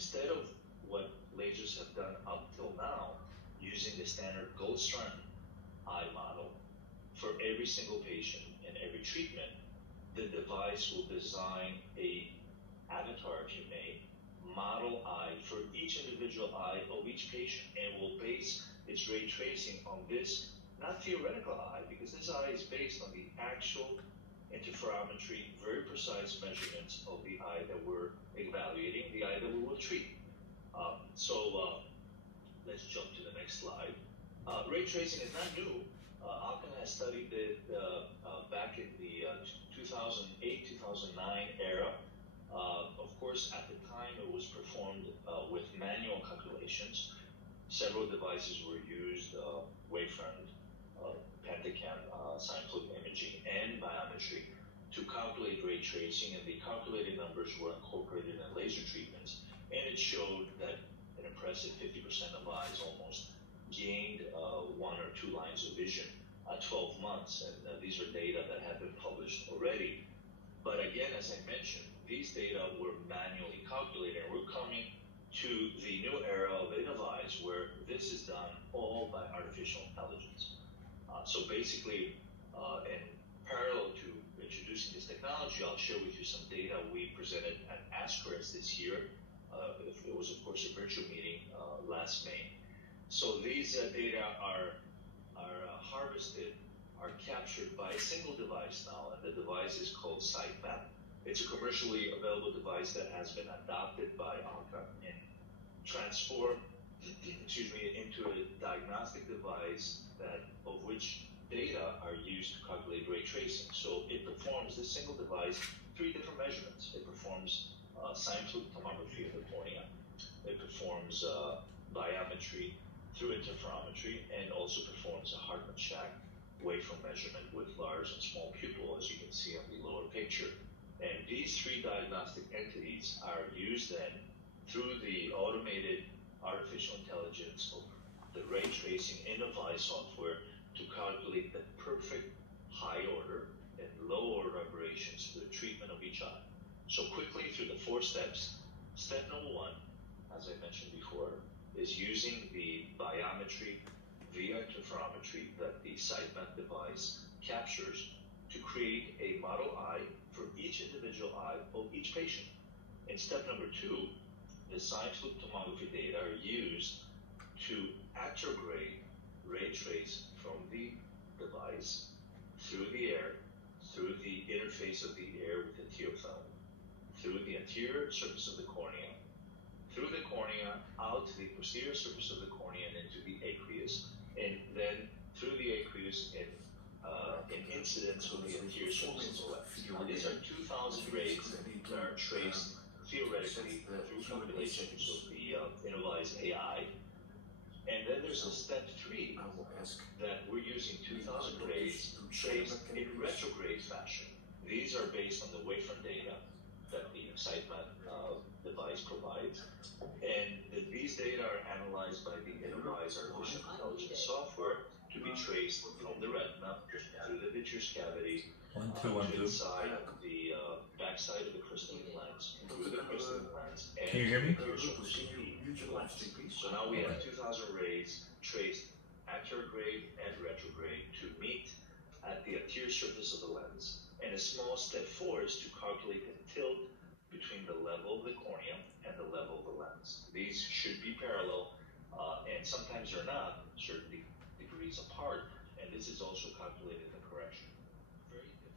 instead of what lasers have done up till now, using the standard gold strand eye model for every single patient and every treatment, the device will design a avatar, if you may, model eye for each individual eye of each patient, and will base its ray tracing on this, not theoretical eye, because this eye is based on the actual interferometry, very precise measurements of the eye that we're evaluating, the eye that we will treat. Let's jump to the next slide. Ray tracing is not new. Alcon has studied it back in the 2008-2009 era. Of course, at the time it was performed with manual calculations. Several devices were used, wavefront, pentacam, sine-flip imaging, and biometry to calculate ray tracing, and the calculated numbers were incorporated in laser treatments, and it showed that an impressive 50% of eyes almost gained 1 or 2 lines of vision at 12 months, and these are data that have been published already. But again, as I mentioned, these data were manually calculated, and we're coming to the new era of InnovEyes, where this is done all by artificial intelligence. So basically, in parallel to introducing this technology, I'll share with you some data we presented at ASCRS this year. It was, of course, a virtual meeting last May. So these data are harvested, are captured by a single device now, and the device is called SightMap. It's a commercially available device that has been adopted by Alcon and transformed into a diagnostic device of which data are used to calculate ray tracing. So it performs, this single device, 3 different measurements. It performs sine-flip tomography of the cornea. It performs biometry through interferometry, and also performs a Hartmann-Shack waveform measurement with large and small pupil, as you can see on the lower picture. And these 3 diagnostic entities are used then through the automated artificial intelligence of the ray tracing InnovEyes software to calculate the perfect high order and low order aberrations for the treatment of each eye. So quickly through the 4 steps. Step number 1, as I mentioned before, is using the biometry via interferometry that the SightMap device captures to create a model eye for each individual eye of each patient. In step number 2, the sine-flip tomography data are used to actor-grade ray trace from the device through the air, through the interface of the air with the tear film, through the anterior surface of the cornea, through the cornea, out to the posterior surface of the cornea and into the aqueous, and then through the aqueous in incidence with the anterior surface of the lens. Now, these are 2,000 rays that are traced theoretically through calculations of the InnovEyes AI. And then there's a step 3 that we're using 2,000 rays traced in retrograde fashion. These are based on the wavefront data that the SightMap device provides. And these data are analyzed by the InnovEyes artificial intelligence software to be traced from the retina through the vitreous cavity to inside the backside of the crystalline lens, through the crystalline lens, and can you hear me? So now we have 2,000 rays traced anterograde and retrograde to meet at the anterior surface of the lens. And a small step 4 is to calculate the tilt between the level of the cornea and the level of the lens. These should be parallel, and sometimes they're not, certain degrees apart, and this is also calculated in the correction. Very difficult.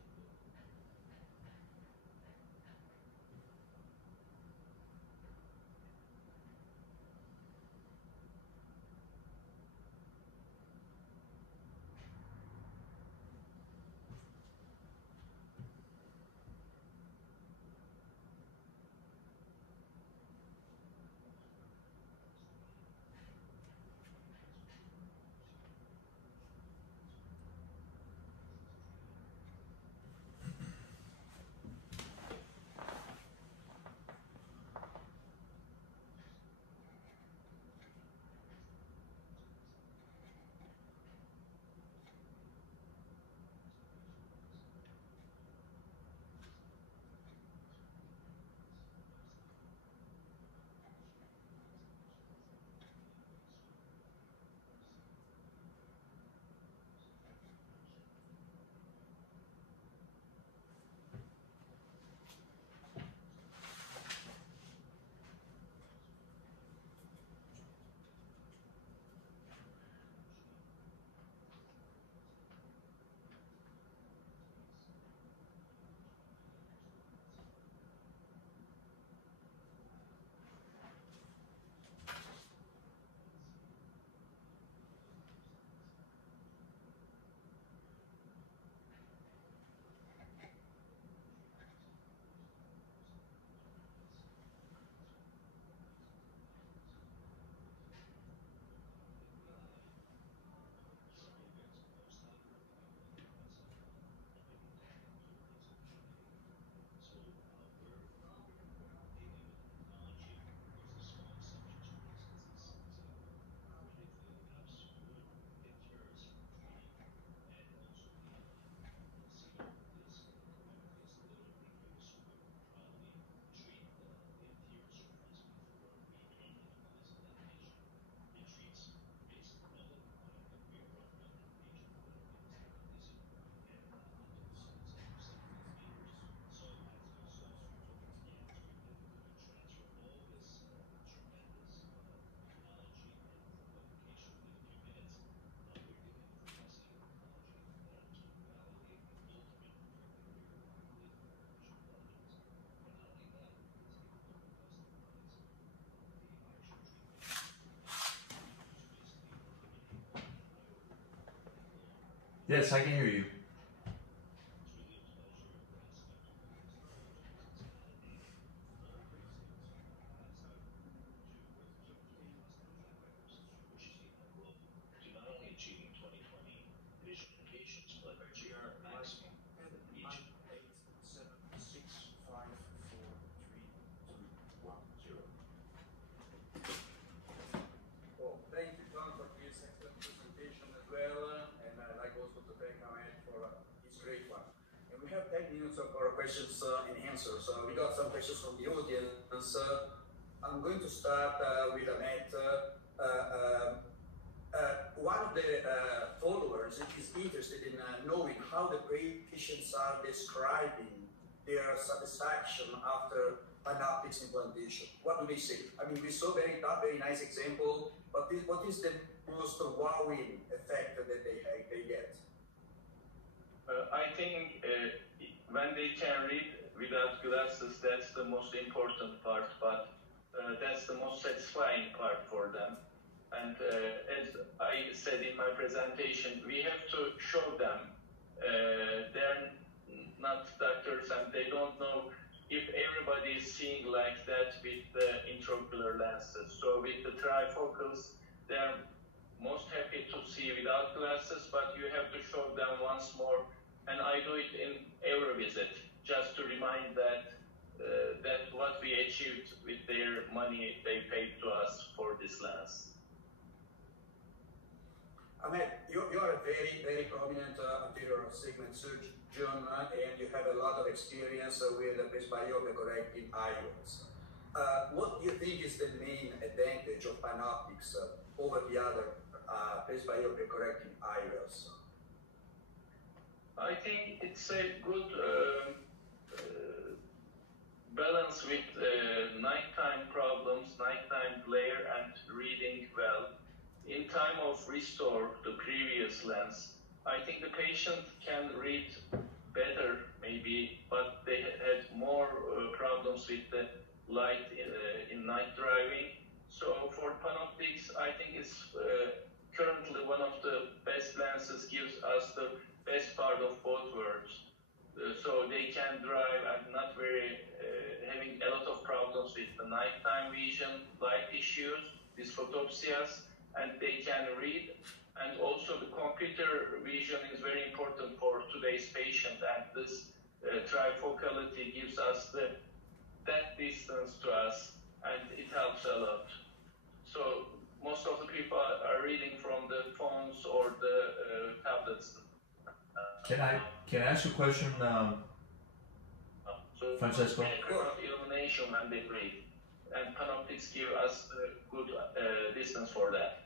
Yes, I can hear you. Questions and answers. We got some questions from the audience. I'm going to start with Ahmet. One of the followers is interested in knowing how the patients are describing their satisfaction after PanOptix implantation. What do they say? I mean, we saw that very nice example, but what is the most wowing effect that they get? I think when they can read without glasses, that's the most important part, but that's the most satisfying part for them. And as I said in my presentation, we have to show them they're not doctors and they don't know if everybody is seeing like that with the intraocular lenses. So with the trifocals, they're most happy to see without glasses, but you have to show them once more. And I do it in every visit, just to remind that that what we achieved with their money they paid to us for this lens. Ahmet, you are a very prominent anterior segment surgeon, and you have a lot of experience with presbyope correcting IOLs. What do you think is the main advantage of PanOptix over the other presbyope correcting IOLs? I think it's a good balance with nighttime problems, nighttime glare, and reading well. In time of restore, the previous lens, I think the patient can read better maybe, but they had more problems with the light in night driving. So for PanOptix, I think it's currently one of the best lenses, gives us the best part of both worlds. So they can drive and not very having a lot of problems with the nighttime vision, light issues, dysphotopsias, and they can read. And also the computer vision is very important for today's patient, and this trifocality gives us that distance to us, and it helps a lot. So most of the people are reading from the phones or the tablets. Can I ask you a question, Francesco? Illumination when they read, and PanOptix give us a good distance for that.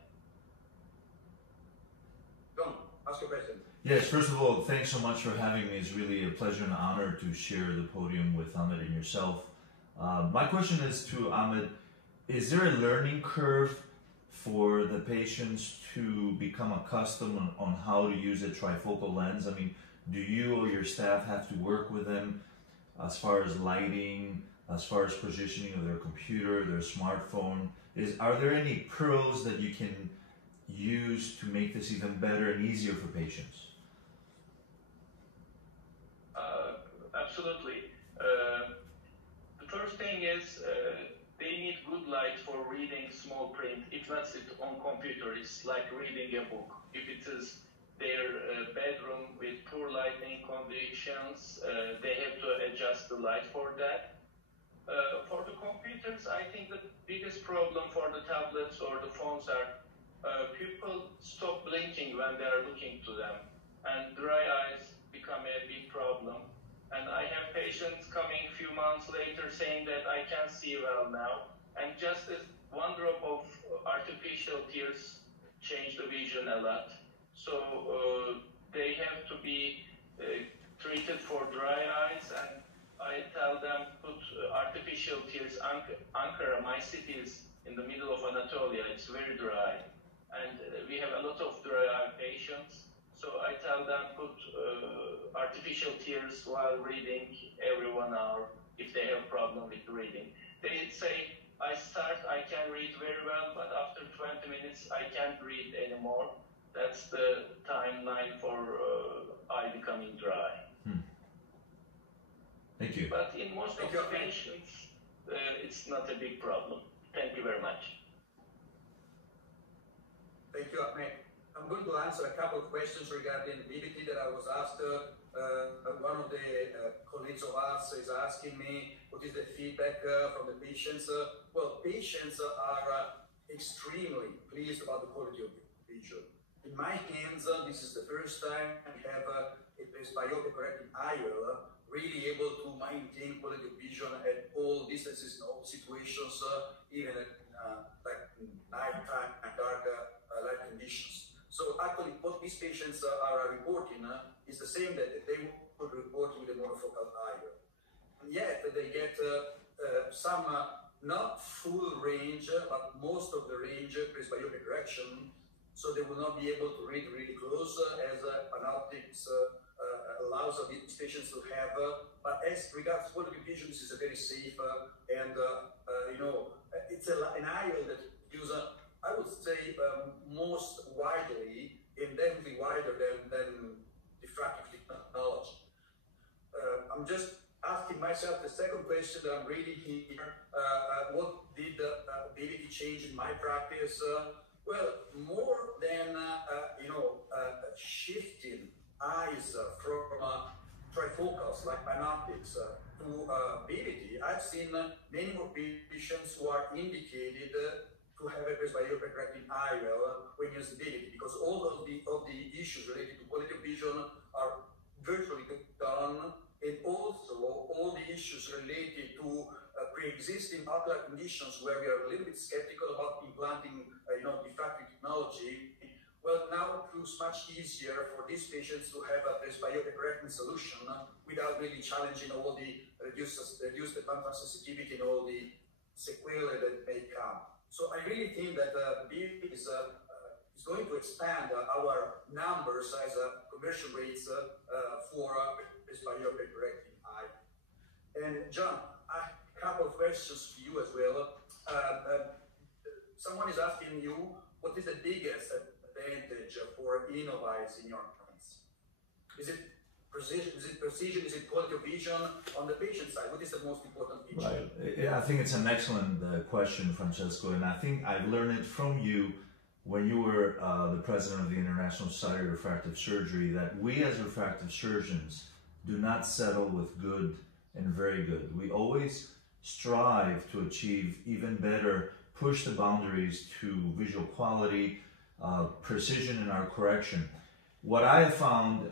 John, ask your question. Yes, first of all, thanks so much for having me. It's really a pleasure and honor to share the podium with Ahmed and yourself. My question is to Ahmed, is there a learning curve for the patients to become accustomed on how to use a trifocal lens? I mean, do you or your staff have to work with them as far as lighting, as far as positioning of their computer, their smartphone? Are there any pearls that you can use to make this even better and easier for patients? Absolutely. The first thing is they need good light for reading small print. If not sit on computer, it's like reading a book. If it is their bedroom with poor lighting conditions, they have to adjust the light for that. For the computers, I think the biggest problem for the tablets or the phones are people stop blinking when they are looking to them, and dry eyes become a big problem. And I have patients coming a few months later saying that I can't see well now, and just as one drop of artificial tears change the vision a lot. So they have to be treated for dry eyes, and I tell them put artificial tears. Ankara, my city, is in the middle of Anatolia. It's very dry, and we have a lot of dry eye patients. So I tell them put artificial tears while reading every 1 hour if they have problem with reading. They say, I can read very well, but after 20 minutes I can't read anymore. That's the timeline for eye becoming dry. Thank you. But in most of the patients, it's not a big problem. Thank you very much. Thank you, Ahmed. I'm going to answer a couple of questions regarding VBT that I was asked. One of the colleagues of us is asking me what is the feedback from the patients. Well, patients are extremely pleased about the quality of vision. In my hands, this is the first time I have a presbyopic correcting IOL really able to maintain quality of vision at all distances and all situations, even at like nighttime and dark light conditions. So actually what these patients are reporting is the same that they would report with a monofocal IOL. And yet they get some not full range, but most of the range presbyopic correction, so they will not be able to read really close as panoptics allows these patients to have. But as regards quality vision, this is a very safe and you know, it's an IOL that use I would say most widely and definitely wider than diffractive technology. I'm just asking myself the second question that I'm reading here, what did VBT change in my practice? Well, more than you know, shifting eyes from trifocals like panoptics to VBT, I've seen many more patients who are indicated to have a presbyopic correcting IOL when using VBT, because all of the issues related to quality of vision are virtually done, and also all the issues related to pre-existing ocular conditions where we are a little bit skeptical about implanting you know, diffractive technology. Well, now it looks much easier for these patients to have a presbyopic correcting solution without really challenging all the reduce the contrast sensitivity and all the sequelae that may come. So I really think that VBT is going to expand our numbers as conversion rates for presbyopic correcting eye. And John, a couple of questions to you as well. Someone is asking you, what is the biggest advantage for InnovEyes in your hands? Is it precision? Is it quality of vision? On the patient side, what is the most important feature? Right. I think it's an excellent question, Francesco, and I think I've learned it from you when you were the president of the International Society of Refractive Surgery, that we as refractive surgeons do not settle with good and very good. We always strive to achieve even better, push the boundaries to visual quality, precision in our correction. What I have found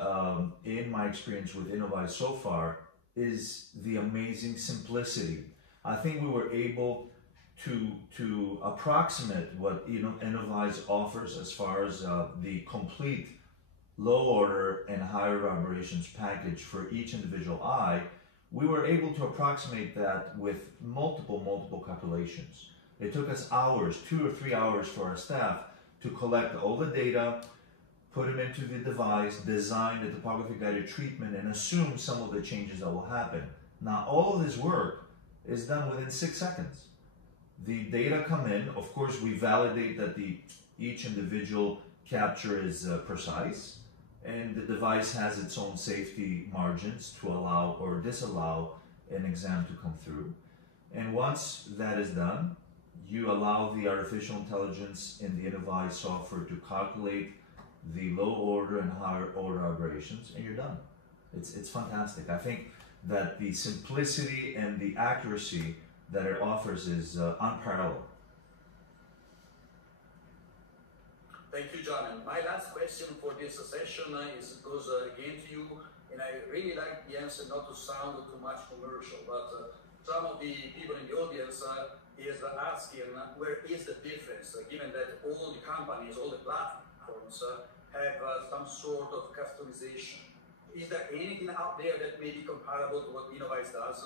in my experience with InnovEyes so far is the amazing simplicity. I think we were able to approximate what InnovEyes offers as far as the complete low order and higher operations package for each individual eye. We were able to approximate that with multiple calculations. It took us hours, 2 or 3 hours for our staff to collect all the data, put them into the device, design the topography guided treatment, and assume some of the changes that will happen. Now, all of this work is done within 6 seconds. The data come in, of course, we validate that each individual capture is precise, and the device has its own safety margins to allow or disallow an exam to come through. And once that is done, you allow the artificial intelligence in the InnovEyes software to calculate the low order and higher order aberrations, and you're done. It's fantastic. I think that the simplicity and the accuracy that it offers is unparalleled. Thank you, John. And my last question for this session goes again to you, and I really like the answer not to sound too much commercial, but some of the people in the audience is asking where is the difference, given that all the companies, all the platforms have some sort of customization. Is there anything out there that may be comparable to what InnovEyes does?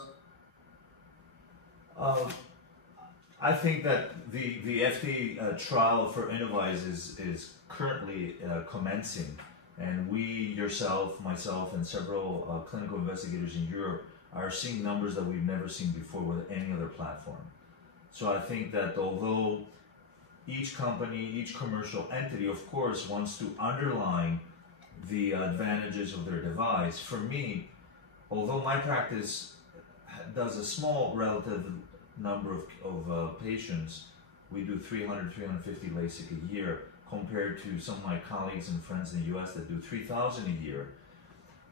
I think that the FDA trial for InnovEyes is currently commencing, and we, yourself, myself, and several clinical investigators in Europe are seeing numbers that we've never seen before with any other platform. So I think that although each company, each commercial entity, of course, wants to underline the advantages of their device. For me, although my practice does a small relative number of patients, we do 300, 350 LASIK a year, compared to some of my colleagues and friends in the US that do 3,000 a year.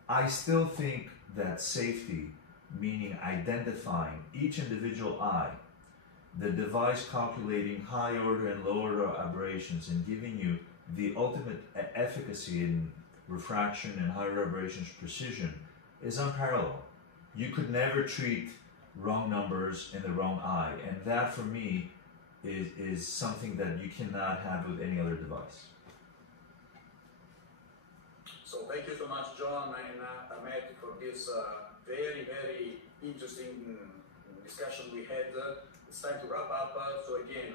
I still think that safety, meaning identifying each individual eye, the device calculating high order and low order aberrations and giving you the ultimate efficacy in refraction and high order aberrations precision, is unparalleled. You could never treat wrong numbers in the wrong eye, and that for me is something that you cannot have with any other device. So thank you so much, John and Ahmed, for this very, very interesting discussion we had. It's time to wrap up. So again,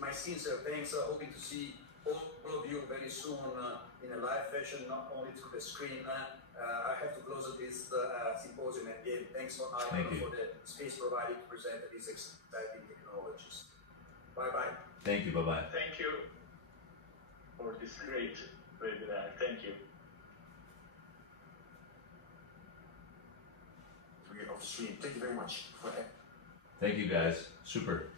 my sincere thanks. Hoping to see all of you very soon in a live fashion, not only through the screen. I have to close this symposium again. Thanks for the space provided to present these exciting technologies. Bye-bye. Thank you. Bye-bye. Thank you for this great webinar. Thank you. Thank you very much for that. Thank you, guys. Super.